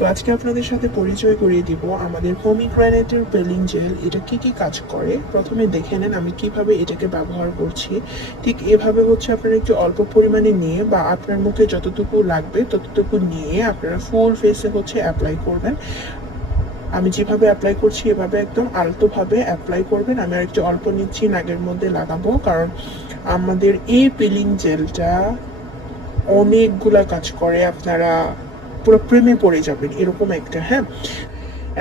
তো আজকে আপনাদের সাথে পরিচয় করিয়ে দিব আমাদের পমিগ্রেনেটের পেলিং জেল। এটা কি কি কাজ করে প্রথমে দেখে নেন আমি কিভাবে এটাকে ব্যবহার করছি। ঠিক এভাবে হচ্ছে আপনারা একটু অল্প পরিমাণে নিয়ে বা আপনার মুখে যতটুকু লাগবে ততটুকু নিয়ে আপনারা ফুল ফেসে হচ্ছে অ্যাপ্লাই করবেন। আমি যেভাবে অ্যাপ্লাই করছি এভাবে একদম আলতোভাবে অ্যাপ্লাই করবেন। আমি আর একটু অল্প নিচ্ছি, নাকের মধ্যে লাগাবো, কারণ আমাদের এই পিলিং জেলটা অনেকগুলা কাজ করে। আপনারা পুরো প্রেমে পড়ে যাবেন এরকম একটা। হ্যাঁ,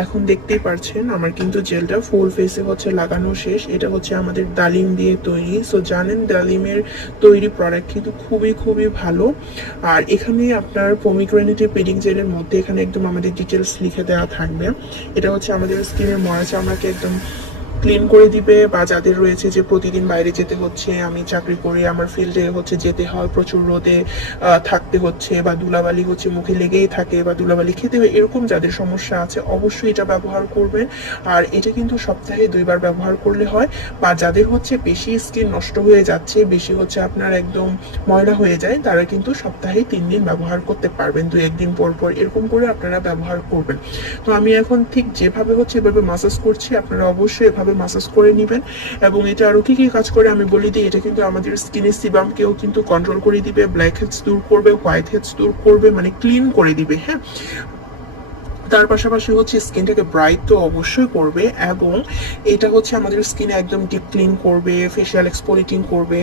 এখন দেখতেই পারছেন আমার কিন্তু জেলটা ফুল ফেসে হচ্ছে লাগানো শেষ। এটা হচ্ছে আমাদের ডালিম দিয়ে তৈরি। সো জানেন ডালিমের তৈরি প্রোডাক্ট কিন্তু খুবই খুবই ভালো। আর এখানে আপনার পমিগ্রেনেটের পেডিং জেলের মধ্যে এখানে একদম আমাদের ডিটেলস লিখে দেওয়া থাকবে। এটা হচ্ছে আমাদের স্কিনের মরা চামড়াকে একদম ক্লিন করে দিবে। বা যাদের রয়েছে যে প্রতিদিন বাইরে যেতে হচ্ছে, আমি চাকরি করি, আমার ফিল্ডে হচ্ছে যেতে হয়, প্রচুর রোদে থাকতে হচ্ছে, বা ধুলাবালি হচ্ছে মুখে লেগেই থাকে, বা ধুলাবালি খেতে হয়, এরকম যাদের সমস্যা আছে অবশ্যই এটা ব্যবহার করবেন। আর এটা কিন্তু সপ্তাহে 2বার ব্যবহার করলে হয়। বা যাদের হচ্ছে বেশি স্কিন নষ্ট হয়ে যাচ্ছে, বেশি হচ্ছে আপনার একদম ময়লা হয়ে যায়, তারা কিন্তু সপ্তাহে 3 দিন ব্যবহার করতে পারবেন, 2-1 দিন পর পর এরকম করে আপনারা ব্যবহার করবেন। তো আমি এখন ঠিক যেভাবে হচ্ছে এভাবে মাসাজ করছি, আপনারা অবশ্যই এভাবে মাসাজ করে নেবেন। এবং এটা আরো কি কি কাজ করে আমি বলি দিই। এটা কিন্তু আমাদের স্কিনের সিবামকেও কিন্তু কন্ট্রোল করে দিবে, ব্ল্যাক হেডস দূর করবে, হোয়াইট হেডস দূর করবে, মানে ক্লিন করে দিবে। হ্যাঁ, তার পাশাপাশি হচ্ছে স্কিনটাকে ব্রাইট তো অবশ্যই করবে, এবং এটা হচ্ছে আমাদের স্কিনে একদম ডিপ ক্লিন করবে, ফেশিয়াল এক্সফোলিয়েটিং করবে।